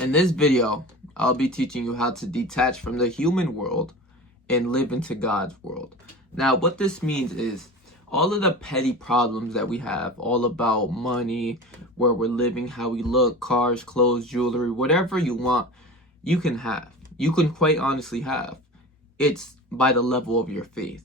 In this video, I'll be teaching you how to detach from the human world and live into God's world. Now, what this means is all of the petty problems that we have, all about money, where we're living, how we look, cars, clothes, jewelry, whatever you want, you can have. You can quite honestly have. It's by the level of your faith.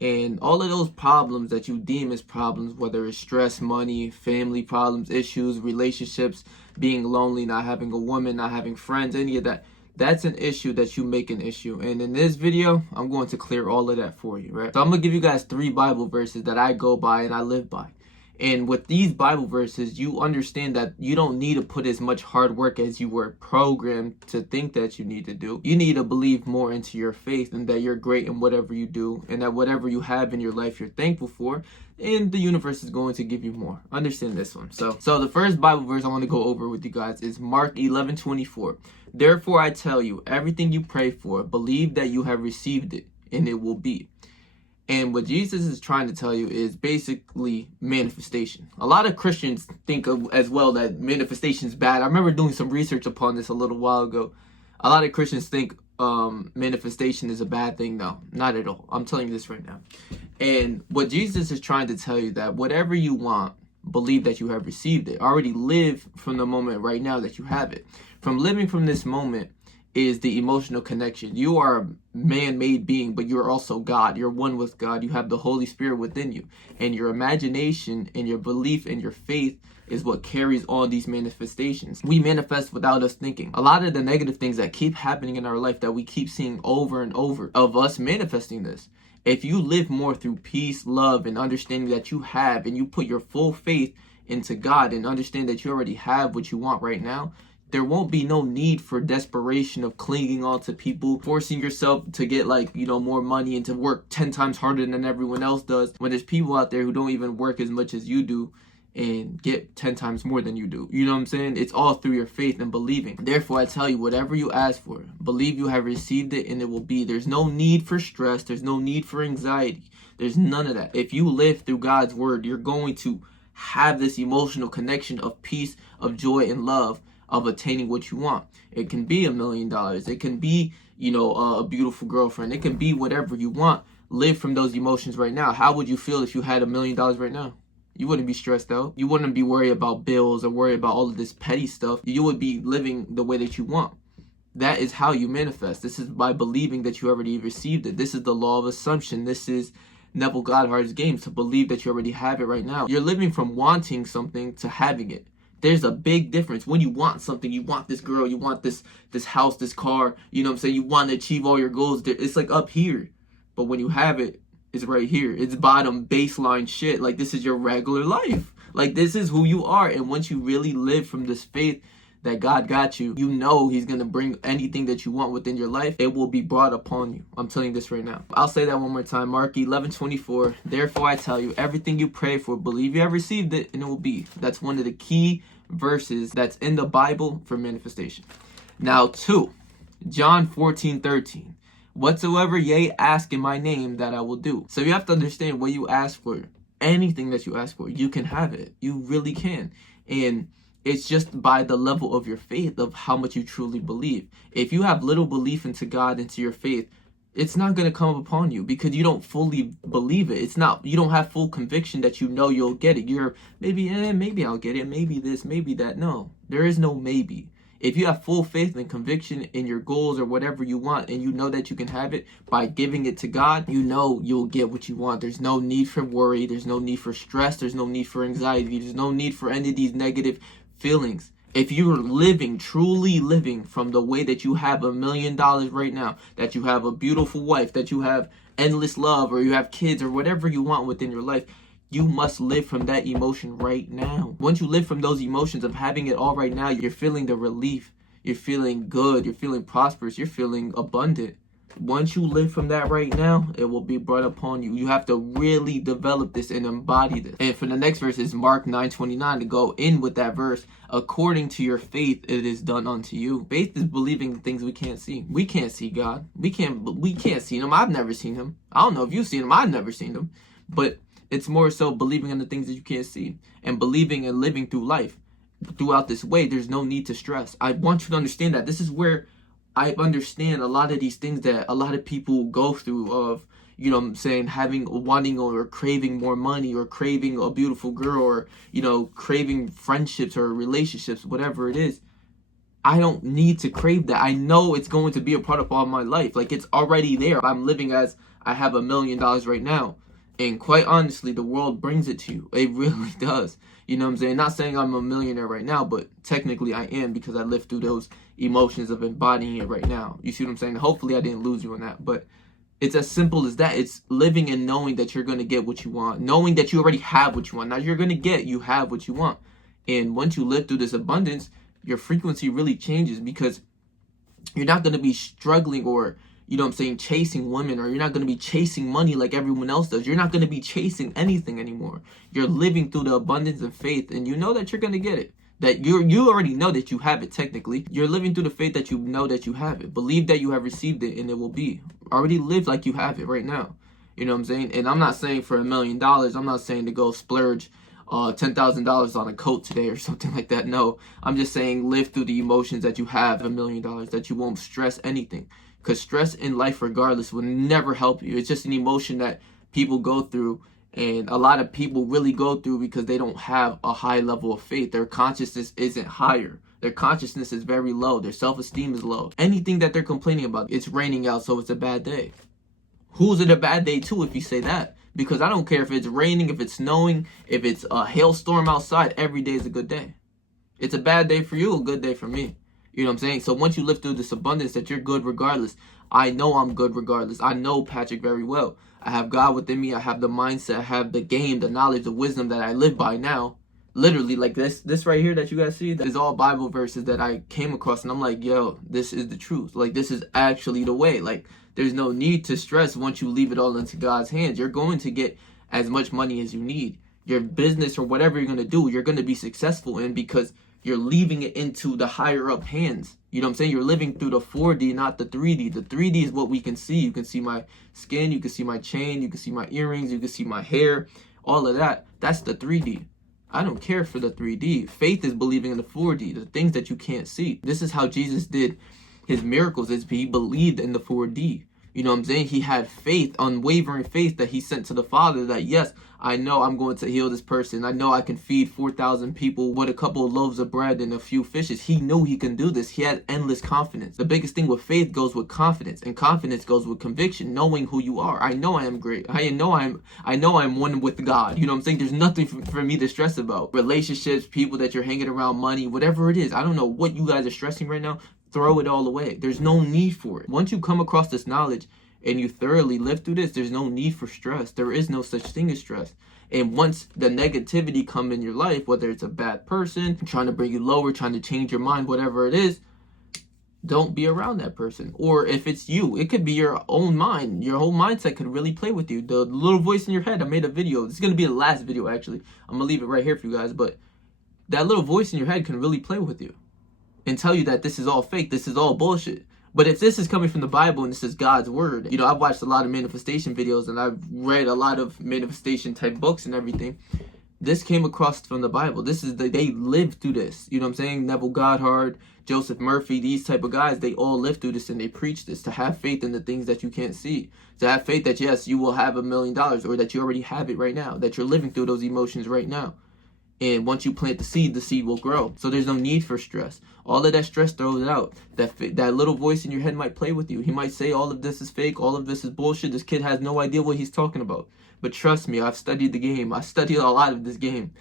And all of those problems that you deem as problems, whether it's stress, money, family problems, issues, relationships, being lonely, not having a woman, not having friends, any of that, that's an issue that you make an issue. And in this video, I'm going to clear all of that for you, right? So I'm going to give you guys 3 Bible verses that I go by and I live by. And with these Bible verses, you understand that you don't need to put as much hard work as you were programmed to think that you need to do. You need to believe more into your faith and that you're great in whatever you do and that whatever you have in your life you're thankful for, and the universe is going to give you more. Understand this one. So the first Bible verse I want to go over with you guys is Mark 11:24. Therefore I tell you, everything you pray for, believe that you have received it, and it will be. And what Jesus is trying to tell you is basically manifestation. A lot of Christians think of as well that manifestation is bad. I remember doing some research upon this a little while ago. A lot of Christians think manifestation is a bad thing. No, not at all. I'm telling you this right now. And what Jesus is trying to tell you, that whatever you want, believe that you have received it. Already live from the moment right now that you have it. From living from this moment is the emotional connection. You are a man-made being, but you're also God. You're one with God. You have the Holy Spirit within you. And your imagination and your belief and your faith is what carries on these manifestations. We manifest without us thinking. A lot of the negative things that keep happening in our life that we keep seeing over and over of us manifesting this. If you live more through peace, love, and understanding that you have, and you put your full faith into God and understand that you already have what you want right now, there won't be no need for desperation of clinging on to people, forcing yourself to get more money and to work 10 times harder than everyone else does, when there's people out there who don't even work as much as you do and get 10 times more than you do. You know what I'm saying? It's all through your faith and believing. Therefore, I tell you, whatever you ask for, believe you have received it and it will be. There's no need for stress. There's no need for anxiety. There's none of that. If you live through God's word, you're going to have this emotional connection of peace, of joy, and love, of attaining what you want. It can be $1 million. It can be, a beautiful girlfriend. It can be whatever you want. Live from those emotions right now. How would you feel if you had $1 million right now? You wouldn't be stressed out. You wouldn't be worried about bills or worried about all of this petty stuff. You would be living the way that you want. That is how you manifest. This is by believing that you already received it. This is the law of assumption. This is Neville Goddard's game, to believe that you already have it right now. You're living from wanting something to having it. There's a big difference. When you want something, you want this girl, you want this house, this car, you know what I'm saying? You want to achieve all your goals. It's like up here. But when you have it, it's right here. It's bottom baseline shit. Like, this is your regular life. Like, this is who you are. And once you really live from this faith that God got you, you know he's going to bring anything that you want within your life. It will be brought upon you. I'm telling you this right now. I'll say that one more time. Mark 11:24. Therefore I tell you, everything you pray for, believe you have received it, and it will be. That's one of the key verses that's in the Bible for manifestation. Now 2, John 14:13. Whatsoever ye ask in my name, that I will do. So you have to understand, what you ask for, anything that you ask for, you can have it. You really can. And it's just by the level of your faith, of how much you truly believe. If you have little belief into God, into your faith, it's not going to come upon you because you don't fully believe it. You don't have full conviction that you know you'll get it. You're maybe I'll get it. Maybe this, maybe that. No, there is no maybe. If you have full faith and conviction in your goals or whatever you want, and you know that you can have it by giving it to God, you know you'll get what you want. There's no need for worry. There's no need for stress. There's no need for anxiety. There's no need for any of these negative feelings. If you're living, truly living from the way that you have $1 million right now, that you have a beautiful wife, that you have endless love, or you have kids, or whatever you want within your life, you must live from that emotion right now. Once you live from those emotions of having it all right now, you're feeling the relief. You're feeling good. You're feeling prosperous. You're feeling abundant. Once you live from that right now, it will be brought upon you. You have to really develop this and embody this. And for the next verse is Mark 9:29, to go in with that verse. According to your faith, it is done unto you. Faith is believing the things we can't see. We can't see God. We can't see him. I've never seen him. I don't know if you've seen him. I've never seen him. But it's more so believing in the things that you can't see, and believing and living through life. throughout this way, there's no need to stress. I want you to understand that. This is where I understand a lot of these things that a lot of people go through of, you know what I'm saying, wanting or craving more money, or craving a beautiful girl, or, you know, craving friendships or relationships, whatever it is. I don't need to crave that. I know it's going to be a part of all my life. Like, it's already there. I'm living as I have $1 million right now. And quite honestly, the world brings it to you. It really does. You know what I'm saying? Not saying I'm a millionaire right now, but technically I am, because I lived through those emotions of embodying it right now. You see what I'm saying? Hopefully I didn't lose you on that. But it's as simple as that. It's living and knowing that you're going to get what you want. Knowing that you already have what you want. Not you're going to get, you have what you want. And once you live through this abundance, your frequency really changes, because you're not going to be struggling, or, you know what I'm saying, chasing women, or you're not going to be chasing money like everyone else does. You're not going to be chasing anything anymore. You're living through the abundance of faith, and you know that you're going to get it. That you already know that you have it technically. You're living through the faith that you know that you have it. Believe that you have received it, and it will be. Already live like you have it right now. You know what I'm saying? And I'm not saying for $1 million. I'm not saying to go splurge $10,000 on a coat today or something like that. No, I'm just saying live through the emotions that you have $1 million, that you won't stress anything. Because stress in life, regardless, will never help you. It's just an emotion that people go through, and a lot of people really go through because they don't have a high level of faith. Their consciousness isn't higher. Their consciousness is very low. Their self-esteem is low. Anything that they're complaining about, it's raining out, so it's a bad day. Who's it a bad day to if you say that? Because I don't care if it's raining, if it's snowing, if it's a hailstorm outside, every day is a good day. It's a bad day for you, a good day for me. You know what I'm saying? So once you live through this abundance, that you're good regardless. I know I'm good regardless. I know Patrick very well. I have God within me. I have the mindset. I have the game, the knowledge, the wisdom that I live by now. Literally, like this right here that you guys see, that is all Bible verses that I came across, and I'm like, yo, this is the truth. Like, this is actually the way. Like, there's no need to stress once you leave it all into God's hands. You're going to get as much money as you need. Your business or whatever you're going to do, you're going to be successful in, because you're leaving it into the higher up hands. You know what I'm saying? You're living through the 4D, not the 3D. The 3D is what we can see. You can see my skin, you can see my chain, you can see my earrings, you can see my hair, all of that. That's the 3D. I don't care for the 3D. Faith is believing in the 4D, the things that you can't see. This is how Jesus did his miracles, is he believed in the 4D. You know what I'm saying? He had faith, unwavering faith, that he sent to the Father, that yes, I know I'm going to heal this person. I know I can feed 4,000 people with a couple of loaves of bread and a few fishes. He knew he can do this. He had endless confidence. The biggest thing with faith goes with confidence, and confidence goes with conviction, knowing who you are. I know I am great. I know I'm one with God. You know what I'm saying? There's nothing for me to stress about. Relationships, people that you're hanging around, money, whatever it is. I don't know what you guys are stressing right now. Throw it all away. There's no need for it. Once you come across this knowledge and you thoroughly live through this, there's no need for stress. There is no such thing as stress. And once the negativity come in your life, whether it's a bad person trying to bring you lower, trying to change your mind, whatever it is, don't be around that person. Or if it's you, it could be your own mind. Your whole mindset could really play with you. The little voice in your head, I made a video. This is going to be the last video, actually. I'm going to leave it right here for you guys. But that little voice in your head can really play with you and tell you that this is all fake, this is all bullshit. But if this is coming from the Bible and this is God's word, you know, I've watched a lot of manifestation videos and I've read a lot of manifestation type books and everything. This came across from the Bible. This is they lived through this. You know what I'm saying? Neville Goddard, Joseph Murphy, these type of guys, they all lived through this and they preach this, to have faith in the things that you can't see. To have faith that yes, you will have $1 million, or that you already have it right now, that you're living through those emotions right now. And once you plant the seed will grow. So there's no need for stress. All of that stress, throws it out. That little voice in your head might play with you. He might say all of this is fake, all of this is bullshit. This kid has no idea what he's talking about. But trust me, I've studied the game. I studied a lot of this game.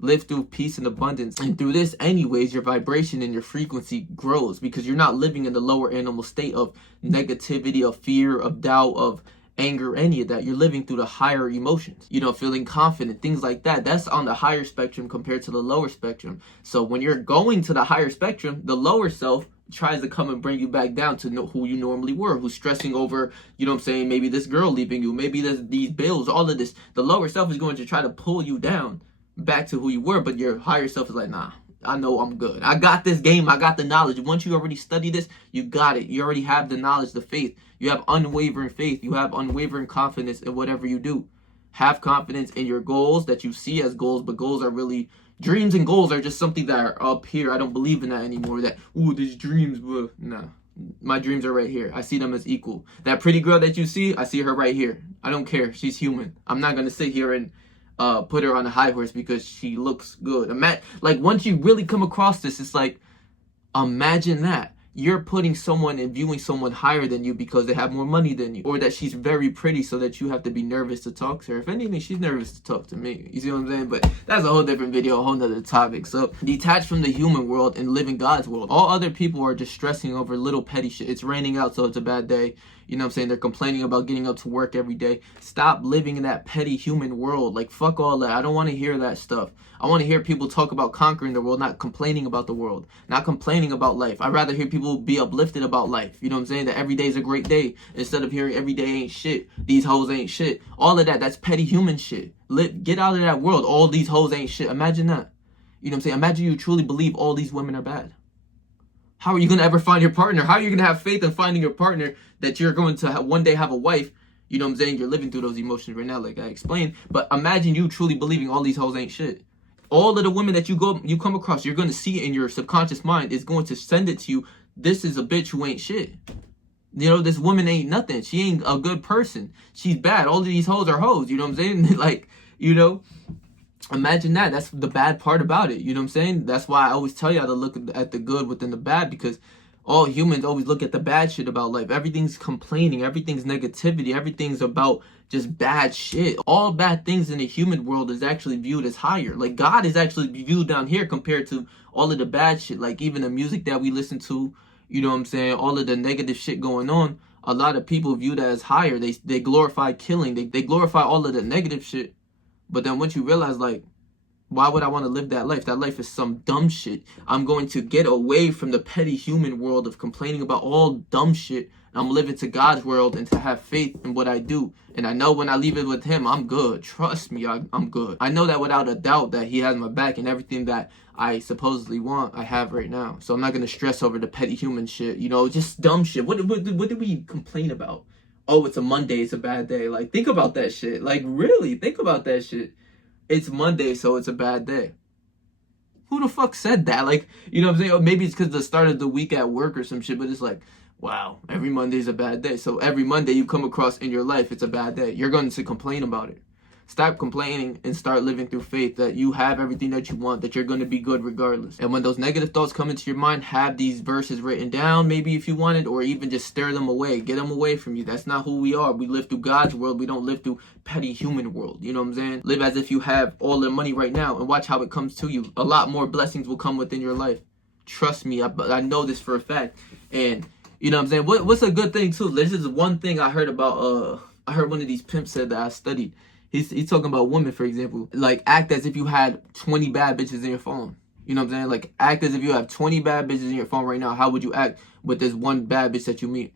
Live through peace and abundance. And through this anyways, your vibration and your frequency grows, because you're not living in the lower animal state of negativity, of fear, of doubt, of anger, any of that. You're living through the higher emotions, you know, feeling confident, things like that. That's on the higher spectrum compared to the lower spectrum. So when you're going to the higher spectrum, the lower self tries to come and bring you back down to know who you normally were, who's stressing over, you know what I'm saying, maybe this girl leaving you, maybe these bills, all of this. The lower self is going to try to pull you down back to who you were, but your higher self is like, nah, I know I'm good. I got this game. I got the knowledge. Once you already study this, you got it. You already have the knowledge, the faith. You have unwavering faith. You have unwavering confidence in whatever you do. Have confidence in your goals that you see as goals, but goals are really Dreams and goals are just something that are up here. I don't believe in that anymore. That, ooh, these dreams, bro. Nah. My dreams are right here. I see them as equal. That pretty girl that you see, I see her right here. I don't care. She's human. I'm not going to sit here and put her on a high horse because she looks good. Like, once you really come across this, it's like, imagine that. You're putting someone and viewing someone higher than you because they have more money than you, or that she's very pretty so that you have to be nervous to talk to her. If anything, she's nervous to talk to me. You see what I'm saying? But that's a whole different video, a whole nother topic. So detach from the human world and live in God's world. All other people are just stressing over little petty shit. It's raining out, so it's a bad day. You know what I'm saying? They're complaining about getting up to work every day. Stop living in that petty human world. Like, fuck all that. I don't want to hear that stuff. I want to hear people talk about conquering the world, not complaining about the world, not complaining about life. I'd rather hear people be uplifted about life. You know what I'm saying? That every day is a great day instead of hearing every day ain't shit. These hoes ain't shit. All of that, that's petty human shit. Get out of that world. All these hoes ain't shit. Imagine that. You know what I'm saying? Imagine you truly believe all these women are bad. How are you going to ever find your partner? How are you going to have faith in finding your partner that you're going to one day have a wife? You know what I'm saying? You're living through those emotions right now, like I explained. But imagine you truly believing all these hoes ain't shit. All of the women that you come across, you're going to see it in your subconscious mind is going to send it to you. This is a bitch who ain't shit. You know, this woman ain't nothing. She ain't a good person. She's bad. All of these hoes are hoes. You know what I'm saying? Like, you know, imagine that. That's the bad part about it. You know what I'm saying? That's why I always tell y'all to look at the good within the bad, because all humans always look at the bad shit about life. Everything's complaining. Everything's negativity. Everything's about just bad shit. All bad things in the human world is actually viewed as higher. Like, God is actually viewed down here compared to all of the bad shit. Like, even the music that we listen to, you know what I'm saying? All of the negative shit going on, a lot of people view that as higher. They glorify killing. They glorify all of the negative shit. But then once you realize, like, why would I want to live that life? That life is some dumb shit. I'm going to get away from the petty human world of complaining about all dumb shit. I'm living to God's world and to have faith in what I do. And I know when I leave it with him, I'm good. Trust me, I'm good. I know that without a doubt that he has my back, and everything that I supposedly want, I have right now. So I'm not going to stress over the petty human shit. You know, just dumb shit. What do we complain about? Oh, it's a Monday. It's a bad day. Like, think about that shit. Like, really, think about that shit. It's Monday, so it's a bad day. Who the fuck said that? Like, you know what I'm saying? Or maybe it's because the start of the week at work or some shit, but it's like, wow, every Monday's a bad day. So every Monday you come across in your life, it's a bad day. You're going to complain about it. Stop complaining and start living through faith that you have everything that you want, that you're going to be good regardless. And when those negative thoughts come into your mind, have these verses written down, maybe if you want it, or even just stare them away. Get them away from you. That's not who we are. We live through God's world. We don't live through petty human world. You know what I'm saying? Live as if you have all the money right now and watch how it comes to you. A lot more blessings will come within your life. Trust me. I know this for a fact. And you know what I'm saying? What's a good thing too? This is one thing I heard about. I heard one of these pimps said that I studied. He's talking about women, for example. Like, act as if you had 20 bad bitches in your phone. You know what I'm saying? Like, act as if you have 20 bad bitches in your phone right now. How would you act with this one bad bitch that you meet?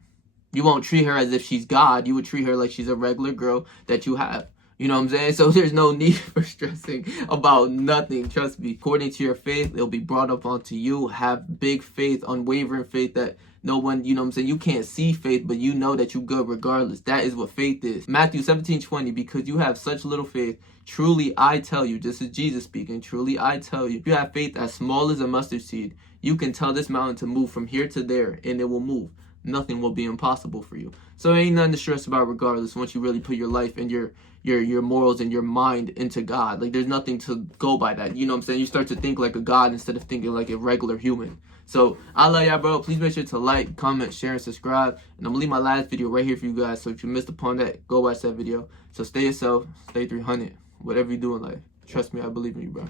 You won't treat her as if she's God. You would treat her like she's a regular girl that you have. You know what I'm saying? So there's no need for stressing about nothing. Trust me. According to your faith, it'll be brought up onto you. Have big faith, unwavering faith that no one, you know what I'm saying? You can't see faith, but you know that you're good regardless. That is what faith is. Matthew 17:20, because you have such little faith, truly I tell you, this is Jesus speaking, truly I tell you, if you have faith as small as a mustard seed, you can tell this mountain to move from here to there, and it will move. Nothing will be impossible for you. So ain't nothing to stress about regardless once you really put your life and your morals and your mind into God. Like, there's nothing to go by that. You know what I'm saying? You start to think like a God instead of thinking like a regular human. So I love y'all, bro. Please make sure to like, comment, share, and subscribe. And I'm gonna leave my last video right here for you guys. So if you missed upon that, go watch that video. So stay yourself, stay 300, whatever you do in life. Trust me, I believe in you, bro.